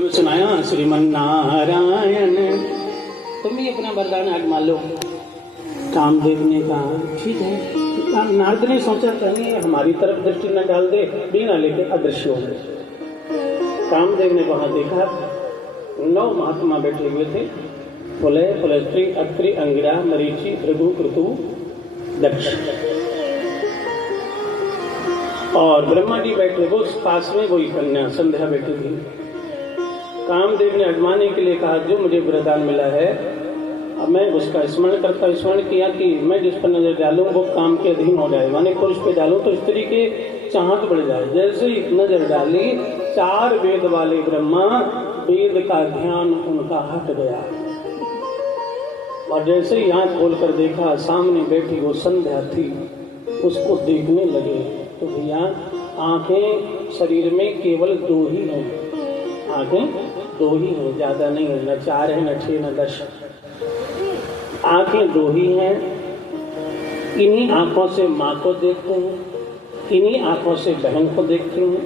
सुनाया श्रीमन नारायण, तुम भी अपना वरदान आज मान लो। कामदेव ने कहा ठीक है। नारद ने सोचा कहीं हमारी तरफ दृष्टि न डाल दे, बिना लेके अदृश्य हो गए। कामदेव ने वहां देखा 9 महात्मा बैठे हुए थे, पुलय, पुलस्त्री, अत्रि, अंगिरा, मरीचि, भृगु, क्रतु, दक्ष और ब्रह्मा जी बैठे। वो पास में वही कन्या संध्या बैठी थी। कामदेव ने अजमाने के लिए कहा जो मुझे वरदान मिला है अब मैं उसका स्मरण किया कि मैं जिस पर नजर डालूं वो काम के अधीन हो जाए, माने पुरुष पे डालूं तो स्त्री के चाहत बढ़ जाए। जैसे ही नजर डाली 4 वेद वाले ब्रह्मा, वेद का ध्यान उनका हट गया और जैसे ही आंख खोलकर देखा सामने बैठी वो संध्या थी, उसको देखने लगे। तो भैया आंखें शरीर में केवल 2 ही हैं, आंखें 2 ही हैं, ज्यादा नहीं है, न 4 है, न 6, न 10। आंखें 2 ही हैं। इन्हीं आंखों से माँ को देखते हैं, इन्हीं आंखों से बहन को देखते हैं,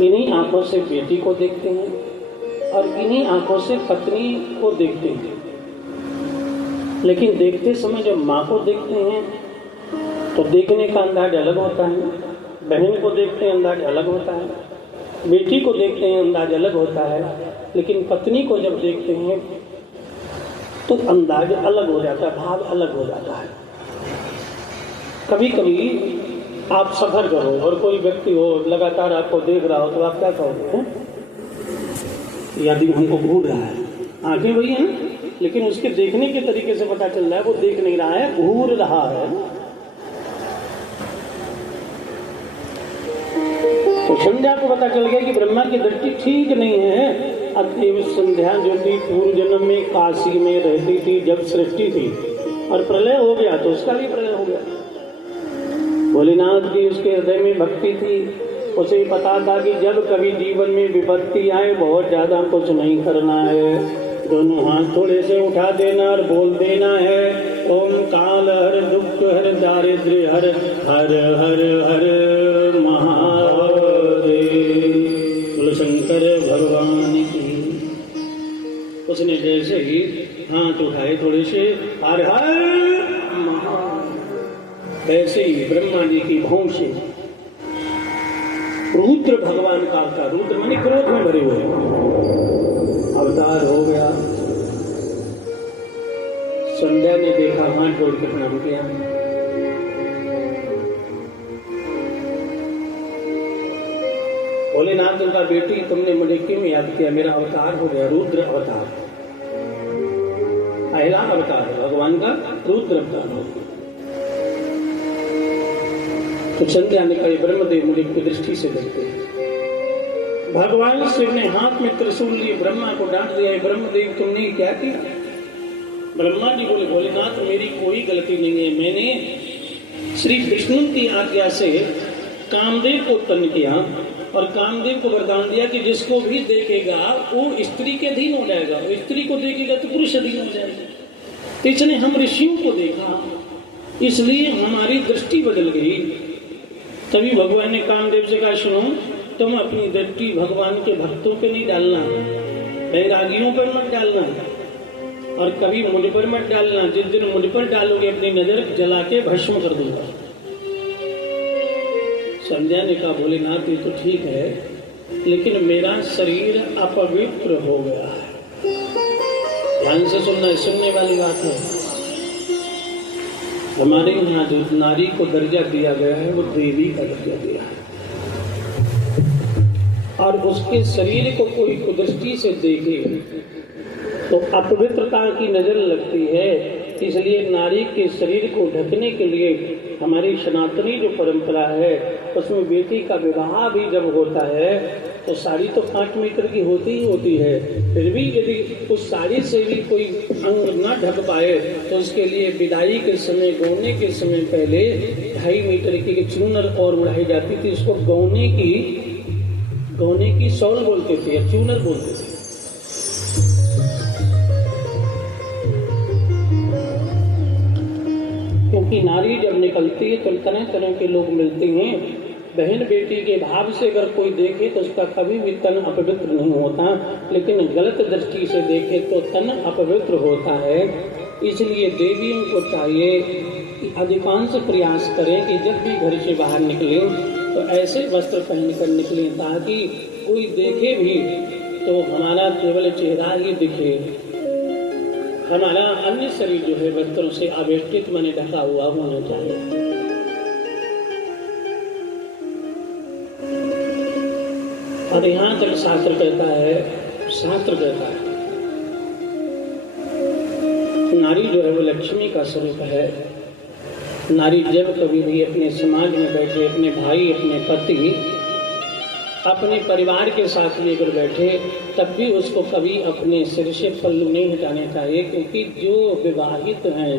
इन्हीं आंखों से बेटी को देखते हैं और इन्हीं आंखों से पत्नी को देखते हैं। लेकिन देखते समय जब माँ को देखते हैं तो देखने का अंदाज अलग होता है, बहन को देखते हैं अंदाज अलग होता है, बेटी को देखते हैं अंदाज अलग होता है, लेकिन पत्नी को जब देखते हैं तो अंदाज अलग हो जाता है, भाव अलग हो जाता है। कभी कभी आप सफर करो और कोई व्यक्ति हो लगातार आपको देख रहा हो तो आप क्या कहोगे, यदि हमको घूर रहा है, आंखें वही हैं लेकिन उसके देखने के तरीके से पता चल रहा है वो देख नहीं रहा है, घूर रहा है। तो संध्या को पता चल गया कि ब्रह्मा की दृष्टि ठीक नहीं है। अतएव संध्या जो थी पूर्व जन्म में काशी में रहती थी जब सृष्टि थी और प्रलय हो गया तो उसका भी प्रलय हो गया। भोलेनाथ की उसके हृदय में भक्ति थी, उसे पता था कि जब कभी जीवन में विपत्ति आए बहुत ज्यादा कुछ नहीं करना है, दोनों हाथ थोड़े से उठा देना और बोल देना है ओम काल हर दुख हर दारिद्र्य हर हर हर हर महादेव, बोलो शंकर भगवान की। उसने जैसे ही हाथ उठाए थोड़े से हर हर महादेव, ऐसे ही ब्रह्मा जी की भौं से रुद्र भगवान का रुद्र माने क्रोध में भरे हुए अवतार हो गया। संध्या ने देखा, हाथ जोड़ के प्रणाम किया। भोलेनाथ उनका बेटी तुमने मुझे क्यों याद किया, मेरा अवतार हो गया, रुद्र अवतार, पहला अवतार भगवान का रुद्र अवतार हो गया। तो संध्या ने कहा ब्रह्मदेव मुझे की दृष्टि से देखते हैं। भगवान शिव ने हाथ में त्रिशूल लिए ब्रह्मा को डांट दिया, ब्रह्मदेव तुमने क्या किया। ब्रह्मा जी बोले भोलेनाथ मेरी कोई गलती नहीं है, मैंने श्री विष्णु की आज्ञा से कामदेव को उत्पन्न किया और कामदेव को वरदान दिया कि जिसको भी देखेगा वो स्त्री के अधीन हो जाएगा, स्त्री को देखेगा तो पुरुष अधीन हो जाएगा। तो इसने हम ऋषियों को देखा इसलिए हमारी दृष्टि बदल गई। तभी भगवान ने कामदेव से कहा सुनो तुम अपनी दृष्टि भगवान के भक्तों पे नहीं डालना, बैरागियों पर मत डालना और कभी मुझ पर मत डालना। जिस दिन मुझ पर डालोगे अपनी नजर जला के भस्म कर दूंगा। संध्या ने कहा भोलेनाथ ये तो ठीक है लेकिन मेरा शरीर अपवित्र हो गया है। ध्यान से सुनना, सुनने वाली बात है। हमारे यहाँ जो नारी को दर्जा दिया गया है वो देवी का दर्जा दिया है और उसके शरीर को कोई कुदृष्टि से देखे तो अपवित्रता की नजर लगती है। इसलिए नारी के शरीर को ढकने के लिए हमारी सनातनी जो परंपरा है उसमें बेटी का विवाह भी जब होता है तो साड़ी तो 5 मीटर की होती ही होती है, फिर भी यदि उस साड़ी से भी कोई अंग न ढक पाए तो उसके लिए विदाई के समय गौने के समय पहले 2.5 मीटर की चूनर और उड़ाई जाती थी। इसको गौने की शॉल बोलते थे या चूनर बोलते थे। क्योंकि नारी जब निकलती है तो तरह तरह के लोग मिलते हैं बहन बेटी के भाव से अगर कोई देखे तो उसका कभी भी तन अपवित्र नहीं होता, लेकिन गलत दृष्टि से देखे तो तन अपवित्र होता है। इसलिए देवियों को चाहिए कि अधिकांश प्रयास करें कि जब भी घर से बाहर निकले तो ऐसे वस्त्र पहनकर निकलें ताकि कोई देखे भी तो हमारा केवल चेहरा ही दिखे, हमारा अन्य शरीर जो है वस्त्रों से आवेष्टित माने ढका हुआ होना चाहिए। और यहाँ तक शास्त्र कहता है नारी जो है वो लक्ष्मी का स्वरूप है। नारी जब कभी भी अपने समाज में बैठे, अपने भाई, अपने पति, अपने परिवार के साथ लेकर बैठे, तब भी उसको कभी अपने सिर से पल्लू नहीं हटाने चाहिए, क्योंकि जो विवाहित हैं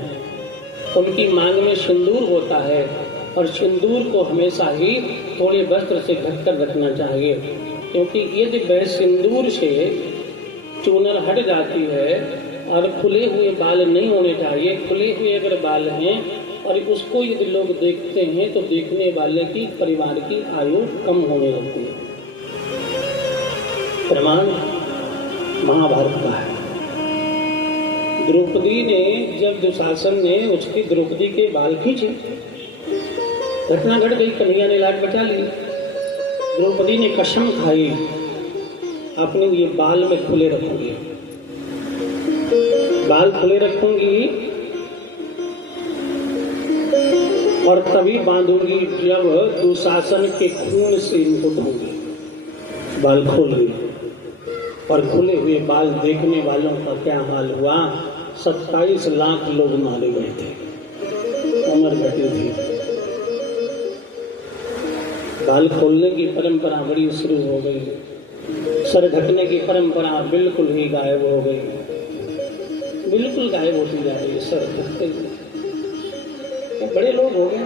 उनकी मांग में सिंदूर होता है और सिंदूर को हमेशा ही थोड़े वस्त्र से ढककर रखना चाहिए, क्योंकि यदि वह सिंदूर से चूनर हट जाती है और खुले हुए बाल नहीं होने चाहिए, खुले हुए अगर बाल हैं और उसको यदि लोग देखते हैं तो देखने वाले की परिवार की आयु कम होने लगती है। प्रमाण महाभारत का है। द्रौपदी ने जब दुशासन ने उसकी द्रौपदी के बाल खींचे, घटना घट गई, कन्हैया ने लाट बचा ली। द्रौपदी ने कसम खाई अपने ये बाल में खुले रखूंगी, बाल खुले रखूंगी और तभी बांधूंगी जब दुशासन के खून से इनको धोंगी। बाल खोल ली और खुले हुए बाल देखने वालों का क्या हाल हुआ, 27 लाख लोग मारे गए थे, उम्र घटी थी। बाल खोलने की परंपरा बड़ी शुरू हो गई, सर ढकने की परंपरा बिल्कुल ही गायब हो गई, बिल्कुल गायब होती जा रही है। सर ढकते बड़े लोग हो गए,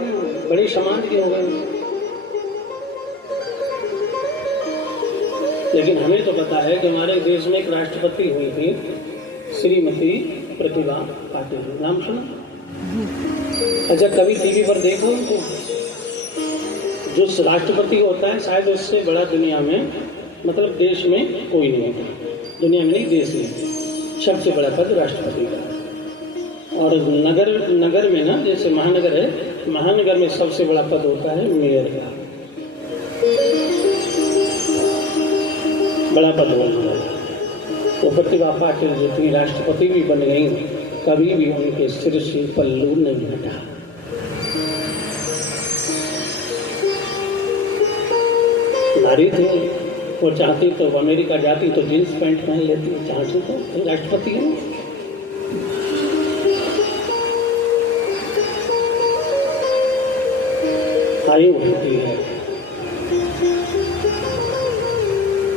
बड़े समाज के हो गए, लेकिन हमें तो पता है कि हमारे देश में एक राष्ट्रपति हुई थी, श्रीमती प्रतिभा पाटिल, नाम सुना? अच्छा, कभी टीवी पर देखो उनको। जो राष्ट्रपति होता है शायद उससे बड़ा दुनिया में, मतलब देश में कोई नहीं होता, दुनिया में नहीं, देश में सबसे बड़ा पद राष्ट्रपति का। और नगर में ना, जैसे महानगर है, महानगर में सबसे बड़ा पद होता है मेयर का, बड़ा पद होता है। तो प्रतिभा पाटिल जो थी राष्ट्रपति भी बन गई, कभी भी उनके सिर से पल्लू नहीं हटा। नारी थी, वो चाहती तो अमेरिका जाती तो जींस पैंट पहन लेती, चाहती तो राष्ट्रपति है। आयु होती है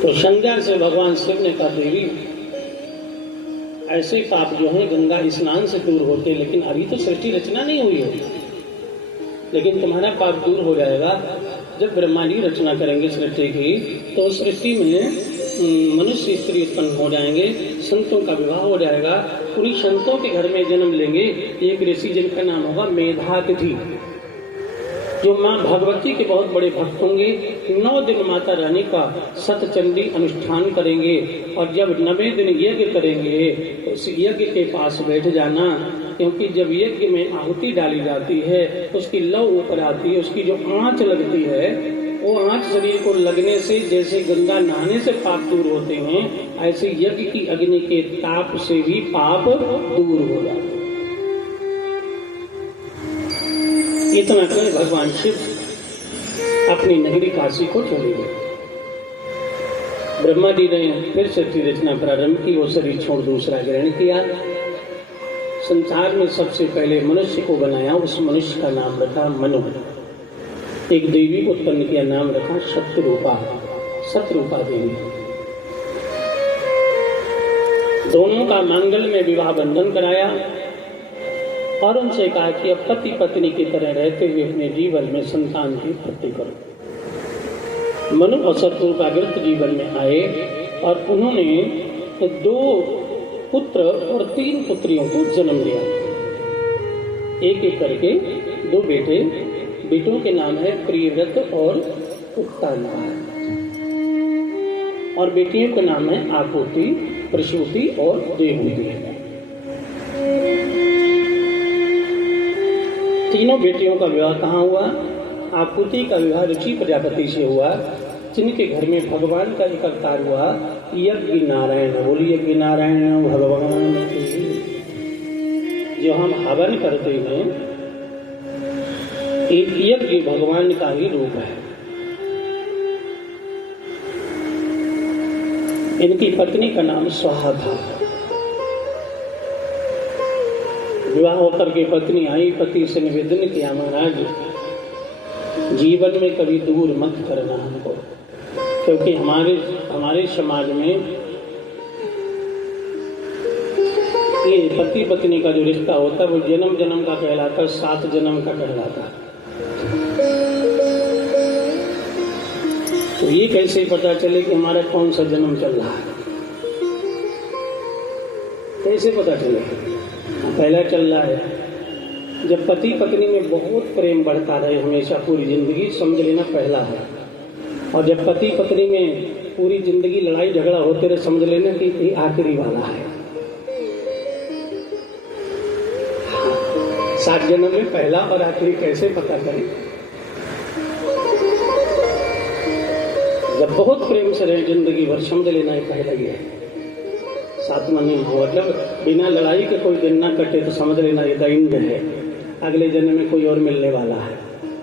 तो संज्ञा से भगवान शिव ने कहा, देवी ऐसे पाप जो है गंगा स्नान से दूर होते, लेकिन अभी तो सृष्टि रचना नहीं हुई है, लेकिन तुम्हारा पाप दूर हो जाएगा जब ब्रह्मा जी रचना करेंगे सृष्टि की। तो सृष्टि में मनुष्य स्त्री उत्पन्न हो जाएंगे, संतों का विवाह हो जाएगा, उन्हीं संतों के घर में जन्म लेंगे एक ऋषि जिनका नाम होगा मेधातिथि, जो माँ भगवती के बहुत बड़े भक्त होंगे। 9 दिन माता रानी का सतचंडी अनुष्ठान करेंगे और जब 9वें दिन यज्ञ करेंगे तो उस यज्ञ के पास बैठ जाना, क्योंकि जब यज्ञ में आहुति डाली जाती है उसकी लौ ऊपर आती है, उसकी जो आंच लगती है वो आंच शरीर को लगने से जैसे गंगा नहाने से पाप दूर होते हैं, ऐसे यज्ञ की अग्नि के ताप से भी पाप दूर हो जाते हैं। इतना कर भगवान शिव अपनी नगरी काशी को चले गए। ब्रह्मा जी ने फिर सृष्टि रचना प्रारंभ की, वो शरीर छोड़ दूसरा ग्रहण किया। संसार में सबसे पहले मनुष्य को बनाया, उस मनुष्य का नाम रखा मनु। एक देवी को उत्पन्न किया, नाम रखा शतरूपा, शतरूपा देवी। दोनों का मांगल्य में विवाह बंधन कराया और उनसे कहा कि अब पति पत्नी की तरह रहते हुए अपने जीवन में संतान की प्राप्ति करो। मनु और शतरूपा व्यर्थ जीवन में आए और उन्होंने 2 पुत्र और 3 पुत्रियों को जन्म दिया, एक एक करके 2 बेटे बेटों के नाम है प्रियव्रत और उत्तानपाद, और बेटियों का नाम है आकुति, प्रसूति और देवहूति। तीनों बेटियों का विवाह कहाँ हुआ? आकुति का विवाह रुचि प्रजापति से हुआ, जिनके घर में भगवान का एक अवतार हुआ, यज्ञ नारायण। बोलिए यज्ञ नारायण भगवान। जो हम हवन करते हैं, एक यज्ञ भगवान का ही रूप है। इनकी पत्नी का नाम स्वाहा था। विवाह होकर के पत्नी आई, पति से निवेदन किया, महाराज जीवन में कभी दूर मत करना हमको, क्योंकि हमारे समाज में ये पति पत्नी का जो रिश्ता होता है वो जन्म जन्म का कहलाता है, 7 जन्म का कहलाता है। तो ये कैसे पता चले कि हमारा कौन सा जन्म चल रहा है? कैसे पता चले? पहला चल रहा है जब पति पत्नी में बहुत प्रेम बढ़ता रहे हमेशा पूरी जिंदगी, समझ लेना पहला है। और जब पति पत्नी में पूरी जिंदगी लड़ाई झगड़ा होते रहे, समझ लेना कि आखिरी वाला है। 7 जन्म में पहला और आखिरी कैसे पता करें? जब बहुत प्रेम से रहे जिंदगी भर, समझ लेना पहला ही है। 7वां नहीं हो, मतलब बिना लड़ाई के कोई दिन ना कटे तो समझ लेना ये दैन्य है, अगले जन्म में कोई और मिलने वाला है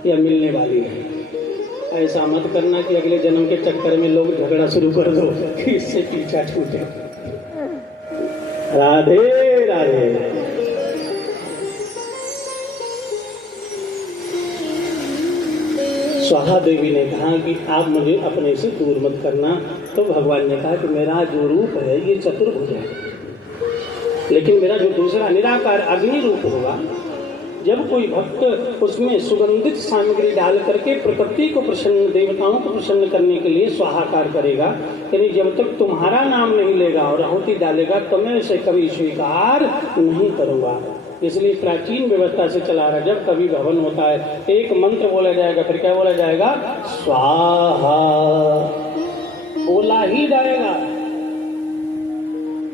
या मिलने वाली है। ऐसा मत करना कि अगले जन्म के चक्कर में लोग झगड़ा शुरू कर दो कि इससे पीछा छूटे। राधे राधे। स्वाहा देवी ने कहा कि आप मुझे अपने से दूर मत करना। तो भगवान ने कहा कि मेरा जो रूप है ये चतुर्भुज है, लेकिन मेरा जो दूसरा निराकार अग्नि रूप होगा, जब कोई भक्त उसमें सुगंधित सामग्री डाल करके प्रकृति को प्रसन्न, देवताओं को प्रसन्न करने के लिए स्वाहाकार करेगा, यानी जब तक तुम्हारा नाम नहीं लेगा और आहुति डालेगा तो मैं इसे कभी स्वीकार नहीं करूंगा। इसलिए प्राचीन व्यवस्था से चला रहा, जब कभी हवन होता है एक मंत्र बोला जाएगा, फिर क्या बोला जाएगा? स्वाहा बोला ही जाएगा।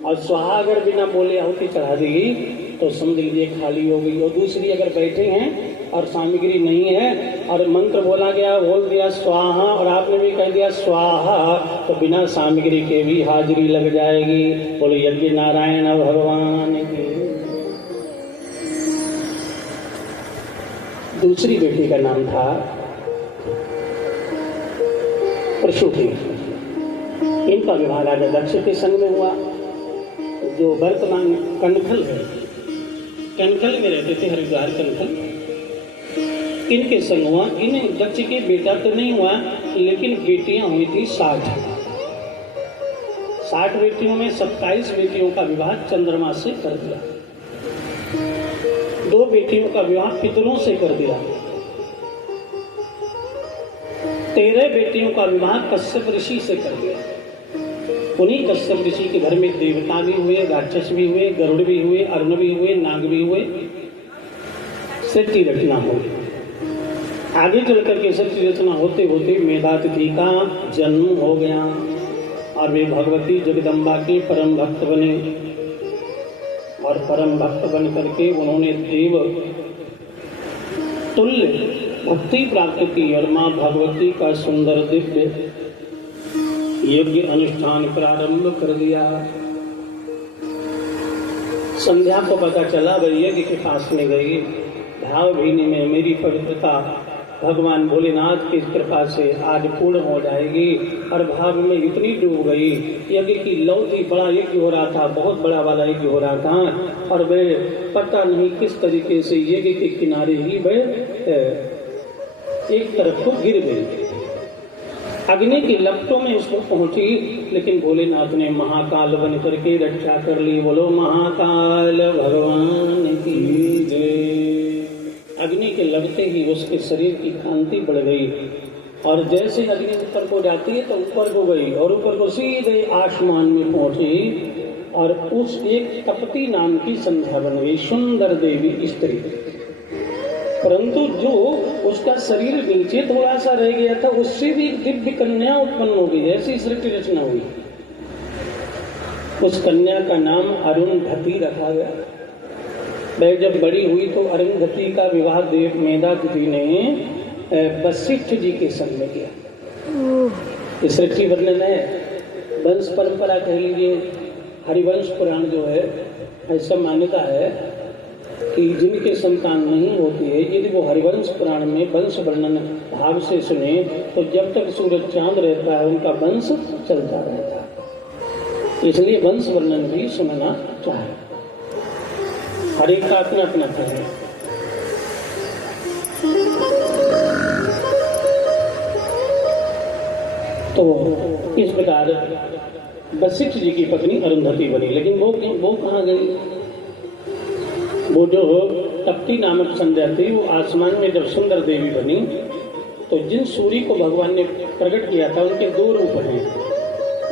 और स्वाहा अगर बिना बोले आहुति चढ़ा देगी तो समझ लीजिए खाली हो गई। और दूसरी, अगर बैठे हैं और सामग्री नहीं है और मंत्र बोला गया, बोल दिया स्वाहा और आपने भी कह दिया स्वाहा, तो बिना सामग्री के भी हाजिरी लग जाएगी। बोलो यज्ञ नारायण भगवान की। दूसरी बेटी का नाम था प्रसूति। इनका विवाह राजा दक्ष के संग में हुआ, जो वर्तमान कनखल है, कनखल में रहते थे, हरिद्वार कनखल, इनके संग हुआ। इन्हें दक्ष के बेटा तो नहीं हुआ, लेकिन बेटियां हुई थी 60 बेटियों में 27 बेटियों का विवाह चंद्रमा से कर दिया, 2 बेटियों का विवाह पितरों से कर दिया, 13 बेटियों का विवाह कश्यप ऋषि से कर दिया। उन्हीं कश्यप ऋषि के घर में देवता भी हुए, राक्षस भी हुए, गरुड़ भी हुए, अरुण भी हुए, नाग भी हुए, सृष्टि रचना हुई। आगे चलकर के सृष्टि रचना होते होते मेधातिथि का जन्म हो गया और वे भगवती जगदम्बा के परम भक्त बने। और परम भक्त बन करके उन्होंने देव तुल्य भक्ति प्राप्त की और माँ भगवती का सुंदर दिव्य यज्ञ अनुष्ठान प्रारंभ कर दिया। संध्या को पता चला, वह यज्ञ के पास में गई, भावभीनी में मेरी पवित्रता भगवान भोलेनाथ की कृपा से आज पूर्ण हो जाएगी। और भाव में इतनी डूब गई, यज्ञ की लौ थी, बड़ा यज्ञ हो रहा था, बहुत बड़ा वाला यज्ञ हो रहा था, और वे पता नहीं किस तरीके से यज्ञ के किनारे ही वे एक तरफ को गिर गई, अग्नि की लपटों में उसको पहुंची। लेकिन भोलेनाथ ने महाकाल बन करके रक्षा कर ली। बोलो महाकाल भगवान की जय। अग्नि के लगते ही उसके शरीर की कांति बढ़ गई और जैसे अग्नि ऊपर को जाती है तो ऊपर को गई और ऊपर को सीधे आसमान में पहुंची और उस एक तपती नाम की संध्या बन गई, सुंदर देवी स्त्री। परंतु जो उसका शरीर नीचे थोड़ा सा रह गया था, उससे भी एक दिव्य कन्या उत्पन्न हो गई, ऐसी सृष्टि रचना हुई। उस कन्या का नाम अरुंधति रखा गया। वह जब बड़ी हुई तो अरुंधति का विवाह देव मेधातिथि ने वशिष्ठ जी के संग में किया। सृष्टि वर्णन है, वंश परंपरा कह लीजिए, हरिवंश पुराण जो है, ऐसा मान्यता है कि जिनके संतान नहीं होती है, यदि वो हरिवंश पुराण में वंश वर्णन भाव से सुने तो जब तक सूरज चांद रहता है उनका वंश चलता रहता है। इसलिए वंश वर्णन भी सुनना चाहिए। हर एक का अपना अपना है। तो इस प्रकार वशिष्ठ जी की पत्नी अरुंधति बनी। लेकिन वो कहाँ गई? वो जो तप्ती नामक संध्या थी, वो आसमान में जब सुंदर देवी बनी तो जिन सूर्य को भगवान ने प्रकट किया था उनके दो रूप हैं।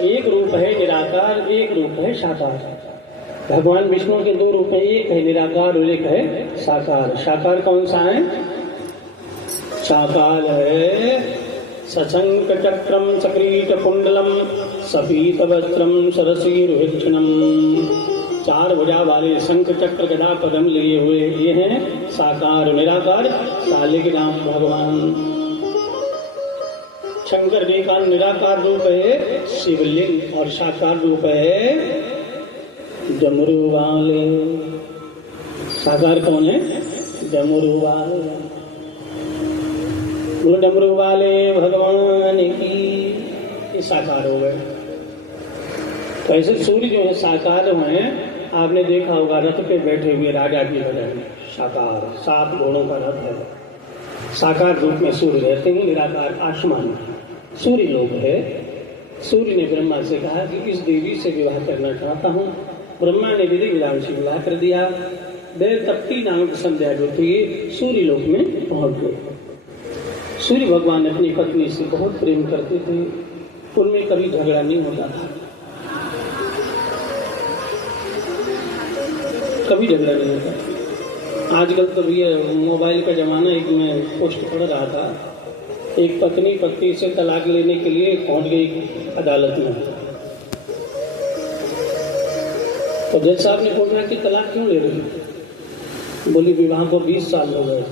एक रूप है निराकार, एक रूप है साकार। भगवान विष्णु के दो रूप हैं, एक है निराकार और एक है साकार। साकार कौन सा है? साकार है सशंक चक्रम सक्रीट कुंडलम सपीत वस्त्रम सरसीरुहिक्षणम। चार भुजा वाले शंख चक्र गदा पद्म लिए हुए ये हैं साकार। निराकार शालिग्राम भगवान। शंकर जी का निराकार रूप है शिवलिंग और साकार रूप है डमरू वाले। साकार कौन है? डमरू वाले। बोलो डमरू वाले भगवान की। साकार हो गए। तो ऐसे सूर्य जो है साकार हुए। आपने देखा होगा रथ पे बैठे हुए राजा की वजह में साकार, 7 घोड़ों का रथ है। साकार रूप में सूर्य रहते हैं, निराकार आसमान में सूर्य लोग है। सूर्य ने ब्रह्मा से कहा कि इस देवी से विवाह करना चाहता हूँ। ब्रह्मा ने विधि विधान से विवाह कर दिया। देव तप्ती नामक संध्या जो थी सूर्य लोक में पहुंच गए। सूर्य भगवान अपनी पत्नी से बहुत प्रेम करते थे, उनमें कभी झगड़ा नहीं होता था, कभी झगड़ा नहीं होता। आजकल तो भी मोबाइल का जमाना। एक मैं पोस्ट पढ़ रहा था, एक पत्नी पति से तलाक लेने के लिए पहुंच गई अदालत में। तो जज साहब ने पूछा कि तलाक क्यों ले रही? बोली विवाह को 20 साल हो गए,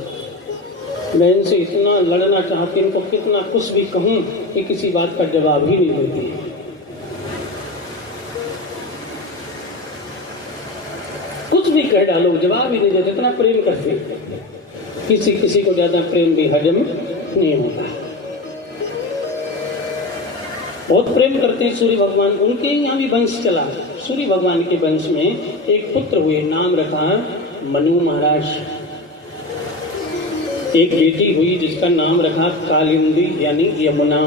मैं इनसे इतना लड़ना चाहती, इनको कितना कुछ भी कहूं कि किसी बात का जवाब ही नहीं देती। कुछ भी कह डालो जवाब ही नहीं देते, इतना प्रेम करते। किसी को ज्यादा प्रेम भी हजम नहीं होता। बहुत प्रेम करते हैं सूर्य भगवान। उनके यहाँ भी वंश चला। सूर्य भगवान के वंश में एक पुत्र हुए, नाम रखा मनु महाराज। एक बेटी हुई जिसका नाम रखा कालिंदी यानी यमुना।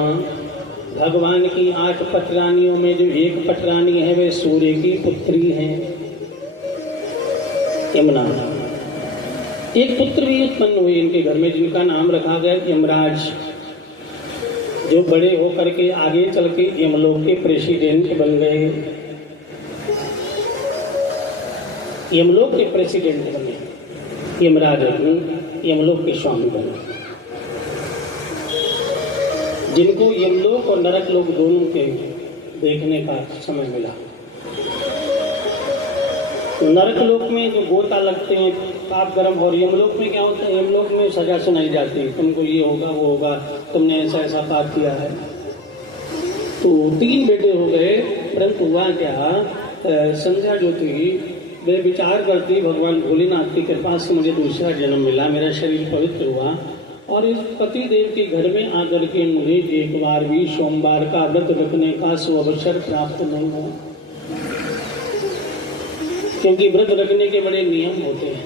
भगवान की 8 पटरानियों में जो एक पटरानी है वे सूर्य की पुत्री है यमुना। एक पुत्र भी उत्पन्न हुए इनके घर में जिनका नाम रखा गया यमराज, जो बड़े होकर के आगे चल के यमलोक के प्रेसिडेंट बन गए। यमलोक के प्रेसिडेंट बने यमराज, अपनी यमलोक के स्वामी बने, जिनको यमलोक और नरक लोक दोनों के देखने का समय मिला। नरक लोक में जो गोता लगते हैं पाप कर्म, और यमलोक में क्या होता है? यमलोक में सजा सुनाई जाती है, तुमको ये होगा वो होगा, तुमने ऐसा ऐसा पाप किया है। तो 3 बेटे हो गए, परंतु हुआ क्या, संध्या जो थी वे विचार करती भगवान भोलेनाथ की कृपा से मुझे दूसरा जन्म मिला, मेरा शरीर पवित्र हुआ और इस पति देव के घर में आकर के मुझे एक बार भी सोमवार का व्रत रखने का सुअवसर प्राप्त नहीं हुआ, क्योंकि व्रत रखने के बड़े नियम होते हैं।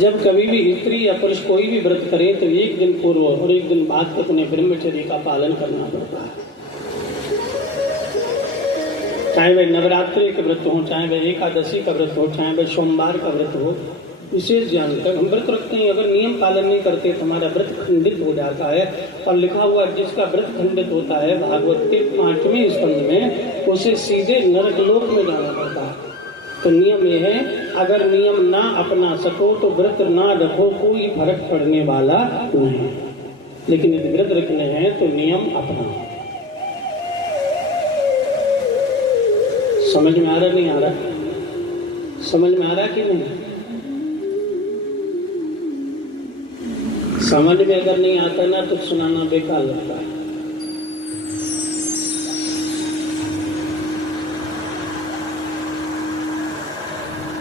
जब कभी भी स्त्री या पुरुष कोई भी व्रत करे तो 1 दिन पूर्व और 1 दिन बाद तक उन्हें ब्रह्मचर्य का पालन करना पड़ता है। चाहे वह नवरात्रि के व्रत हो, चाहे वह एकादशी का व्रत हो, चाहे वह सोमवार का व्रत हो, विशेष ध्यान कर हम व्रत रखते हैं। अगर नियम पालन नहीं करते तो हमारा व्रत खंडित हो जाता है। और लिखा हुआ जिसका व्रत खंडित होता है भागवत के 5वें स्कंद में, उसे सीधे नरक लोक में जाना पड़ता है। तो नियम यह है अगर नियम ना अपना सको तो व्रत ना रखो, कोई फर्क पड़ने वाला नहीं। लेकिन यदि व्रत रखने हैं तो नियम अपना। समझ में आ रहा नहीं आ रहा? समझ में आ रहा कि नहीं? समझ में अगर नहीं आता ना तो सुनाना बेकार लगता है।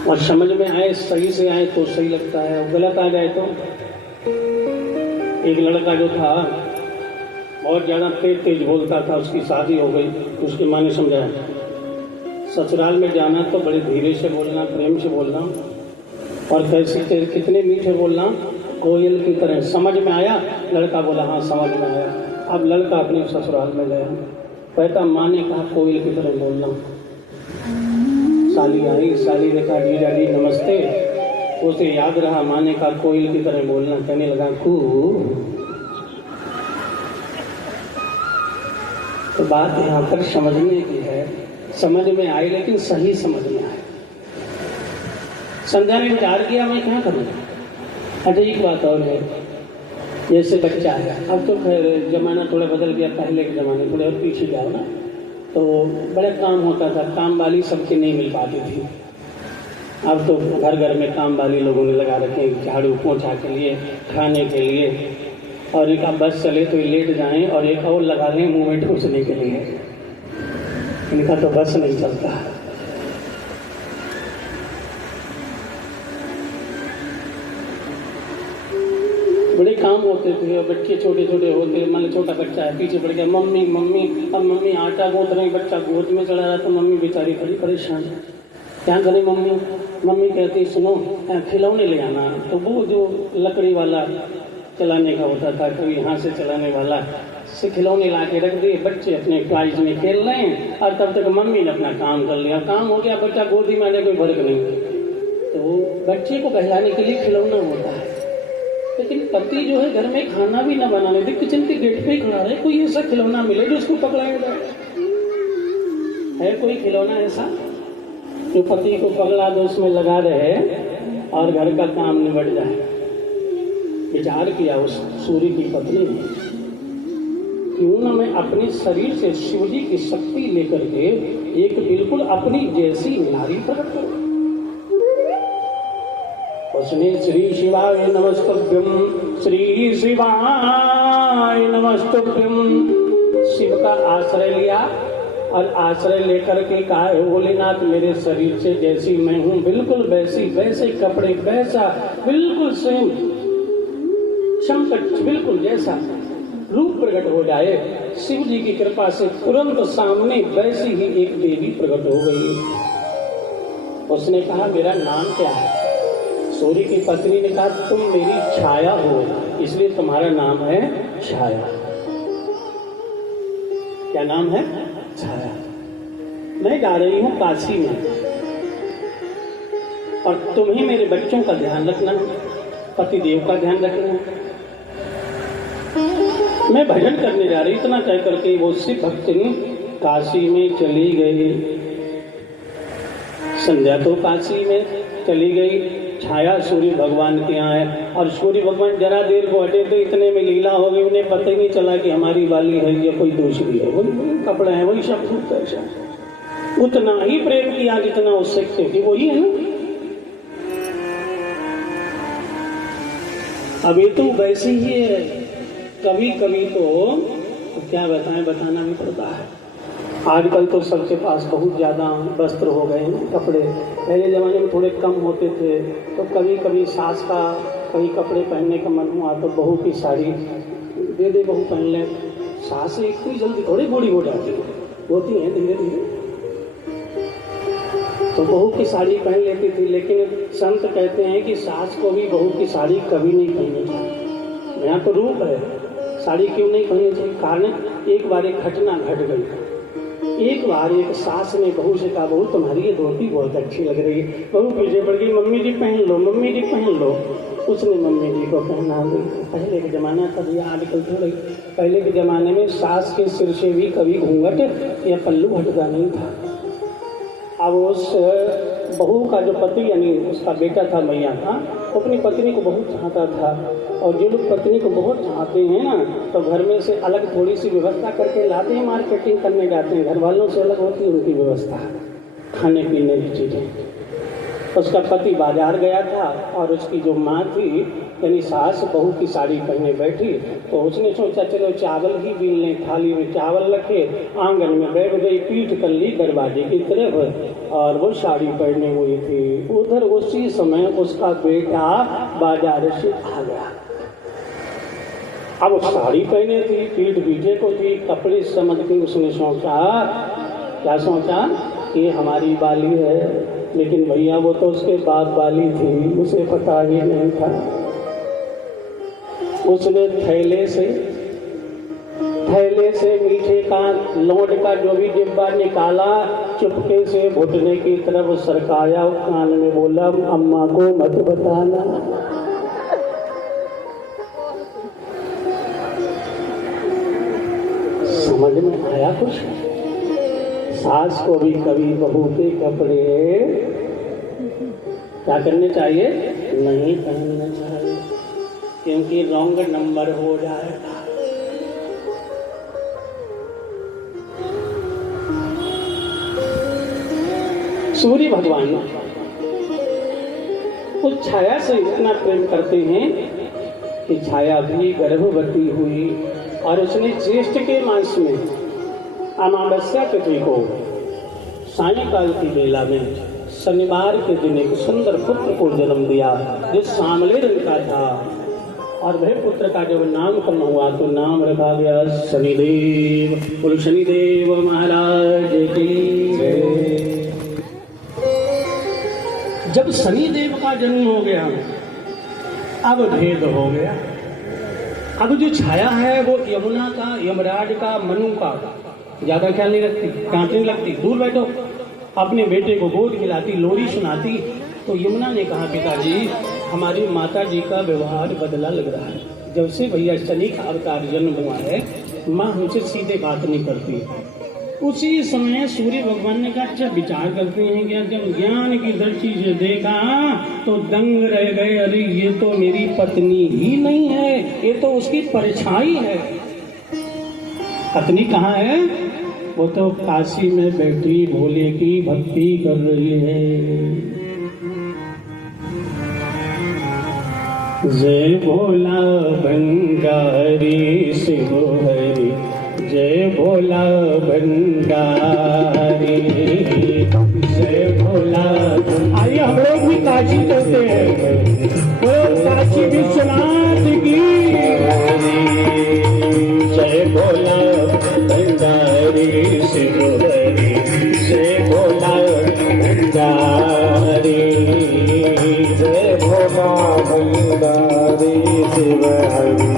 और समझ में आए, सही से आए तो सही लगता है, और गलत आ जाए तो। एक लड़का जो था बहुत ज्यादा तेज बोलता था, उसकी शादी हो गई। उसकी माँ ने समझाया ससुराल में जाना तो बड़े धीरे से बोलना, प्रेम से बोलना, और कैसे कितने मीठे बोलना, कोयल की तरह। समझ में आया? लड़का बोला हाँ समझ में आया। अब लड़का अपने ससुराल में गया, कहता माँ ने कहा कोयल की तरह बोलना। साली आई, साली ने कहा जीजा जी नमस्ते। उसे याद रहा माँ ने कहा कोयल की तरह बोलना, कहने लगा कू। तो बात यहाँ पर समझने की है, समझ में आई लेकिन सही समझ में आए। समझाने विचार किया मैं क्या करूँ। अच्छा एक बात और है, जैसे बच्चा है, अब तो खैर जमाना थोड़ा बदल गया, पहले के जमाने थोड़े और पीछे जाओ ना तो बड़ा काम होता था, काम वाली सबके नहीं मिल पाती थी। अब तो घर घर में काम वाली लोगों ने लगा रखे, झाड़ू पोंछा के लिए, खाने के लिए, और एक आप बस चले तो लेट जाएं, और एक और लगा लें मुंह में ठूसने के लिए। इनका तो बस नहीं चलता। बड़े काम होते थे, और बच्चे छोटे छोटे होते, मान लो छोटा बच्चा है पीछे पड़ गया मम्मी मम्मी, अब मम्मी आटा गूंथ रही, बच्चा गोद में चढ़ा रहा, तो मम्मी बेचारी बड़ी परेशान है, क्या करे मम्मी। मम्मी कहती सुनो खिलौने ले आना, तो वो जो लकड़ी वाला चलाने का होता था, कभी यहाँ से चलाने वाला से खिलौने ला के रख दिए, बच्चे अपने टॉयज में खेल रहे हैं, और तब तक मम्मी ने अपना काम कर लिया, काम हो गया, बच्चा गोदी में आने कोई फर्क नहीं। तो बच्चे को बहलाने के लिए खिलौना होता है, लेकिन पति जो है घर में खाना भी न बनाने दे, किचन के गेट पे ही खड़ा रहे, कोई ऐसा खिलौना मिले जो उसको पकड़ाएगा। है कोई खिलौना ऐसा जो पति को पकड़ा दो, उसमें लगा रहे और घर का काम निबट जाए। विचार किया उस सूर्य की पत्नी ने, क्यों ना मैं अपने शरीर से शिव जी की शक्ति लेकर के एक बिल्कुल अपनी जैसी नारी प्रकट करूं। उसने श्री शिवाय नमस्तुभ्यम, श्री शिवाय नमस्तुभ्यम शिव का आश्रय लिया, और आश्रय लेकर के कहा भोलेनाथ मेरे शरीर से जैसी मैं हूं बिल्कुल वैसी, वैसे कपड़े, वैसा बिल्कुल सेम संकट, बिल्कुल जैसा रूप प्रकट हो जाए। शिव जी की कृपा से तुरंत सामने वैसी ही एक देवी प्रकट हो गई। उसने कहा मेरा नाम क्या है? सूर्य की पत्नी ने कहा तुम मेरी छाया हो, इसलिए तुम्हारा नाम है छाया। क्या नाम है? छाया। मैं जा रही हूं काशी में, और तुम्हें मेरे बच्चों का ध्यान रखना, पतिदेव का ध्यान रखना। मैं भजन करने जा रही, इतना कह करके वो शिव भक्तिनी काशी में चली गई। संध्या तो काशी में चली गई, छाया सूर्य भगवान के यहाँ है, और सूर्य भगवान जरा देर को हटे तो इतने में लीला हो गई, उन्हें पता ही नहीं चला कि हमारी वाली है या कोई दूसरी है। वही कपड़ा है, वही सब कुछ ऐसा, उतना ही प्रेम किया जितना उससे क्योंकि वही है ना। अब ये तो वैसे ही है, कभी कभी तो क्या बताएं, बताना भी पड़ता है। आजकल तो सबके पास बहुत ज़्यादा वस्त्र हो गए हैं, कपड़े। पहले ज़माने में थोड़े कम होते थे, तो कभी कभी सास का कहीं कपड़े पहनने का मन हुआ तो बहू की साड़ी दे दे, बहू पहन ले। सास इतनी जल्दी थोड़ी बूढ़ी हो जाती है, होती हैं धीरे धीरे, तो बहू की साड़ी पहन लेती थी। लेकिन संत कहते हैं कि सास को भी बहू की साड़ी कभी नहीं पहननी चाहिए। यहाँ तो रूप है, साड़ी क्यों नहीं पहननी चाहिए? कारण एक बार एक घटना घट गई। एक बार एक सास ने बहू से कहा बहू तुम्हारी ये धोती बहुत अच्छी लग रही है। बहू पीछे पड़ गई, मम्मी जी पहन लो, मम्मी जी पहन लो। उसने मम्मी जी को पहना दी। पहले के जमाना था भैया, आजकल थोड़ा, पहले के जमाने में सास के सिर से भी कभी घूंघट या पल्लू हटता नहीं था। अब उस बहू का जो पति यानी उसका बेटा था मैया था, वो अपनी पत्नी को बहुत चाहता था। और जो लोग पत्नी को बहुत चाहते हैं ना, तो घर में से अलग थोड़ी सी व्यवस्था करके लाते हैं, मार्केटिंग करने जाते हैं। घर वालों से अलग होती है उनकी व्यवस्था, खाने पीने की चीज़ें। उसका पति बाजार गया था और उसकी जो माँ थी यानी सास बहू की साड़ी पहने बैठी, तो उसने सोचा चलो चावल ही बीन लें। थाली में चावल रखे, आंगन में बैठ गई, पीठ कर ली दरवाजे की तरफ और वो साड़ी पहने हुई थी। उधर उसी समय उसका बेटा बाजार से आ गया। अब वो साड़ी पहने थी, पीठ पीछे को थी, कपड़े समझ के उसने सोचा, क्या सोचा कि हमारी बाली है, लेकिन भैया वो तो उसके बाप वाली थी, उसे पता ही नहीं था। उसने थैले से मीठे का लौट का जो भी डिब्बा निकाला, चुपके से घुटने की तरफ सरकाया, कान में बोला अम्मा को मत बताना। समझ में आया कुछ? सास को भी कभी बहू के कपड़े क्या करने चाहिए? नहीं पहनने चाहिए, क्योंकि रॉन्ग नंबर हो जाएगा। सूर्य भगवान उस छाया से इतना प्रेम करते हैं कि छाया भी गर्भवती हुई और उसने ज्येष्ठ के मास में अमावस्या तिथि को सायंकाल की बेला में शनिवार के दिन एक सुंदर पुत्र को जन्म दिया जो सांवले रंग का था। और वह पुत्र का जब नामकरण हुआ तो नाम रखा गया शनिदेव। बोलो शनिदेव महाराज की जय। जब शनिदेव का जन्म हो गया, अब भेद हो गया। अब जो छाया है वो यमुना का, यमराज का, मनु का ज्यादा ख्याल नहीं रखती, कांटने लगती, दूर बैठो। अपने बेटे को गोद खिलाती, लोरी सुनाती। तो यमुना ने कहा पिताजी हमारी माता जी का व्यवहार बदला लग रहा है। जब से भैया शनि का अवतार जन्म हुआ है, माँ हमसे सीधे बात नहीं करती। उसी समय सूर्य भगवान ने कहा अच्छा विचार करते हैं क्या? जब ज्ञान की दृष्टि से देखा तो दंग रह गए, अरे ये तो मेरी पत्नी ही नहीं है, ये तो उसकी परछाई है। पत्नी कहाँ है? वो तो काशी में बैठी भोले की भक्ति कर रही है। जय भोला भंडारी शिव हरि, जय भोला भंडारी, जय भोला। आइए हम लोग भी काशी करते हैं। बोलो काशी विश्वनाथ की जय भोला भंडारी शिव हरि, जय भोला भंडारी, जय भोला भंडारी शिव हरि।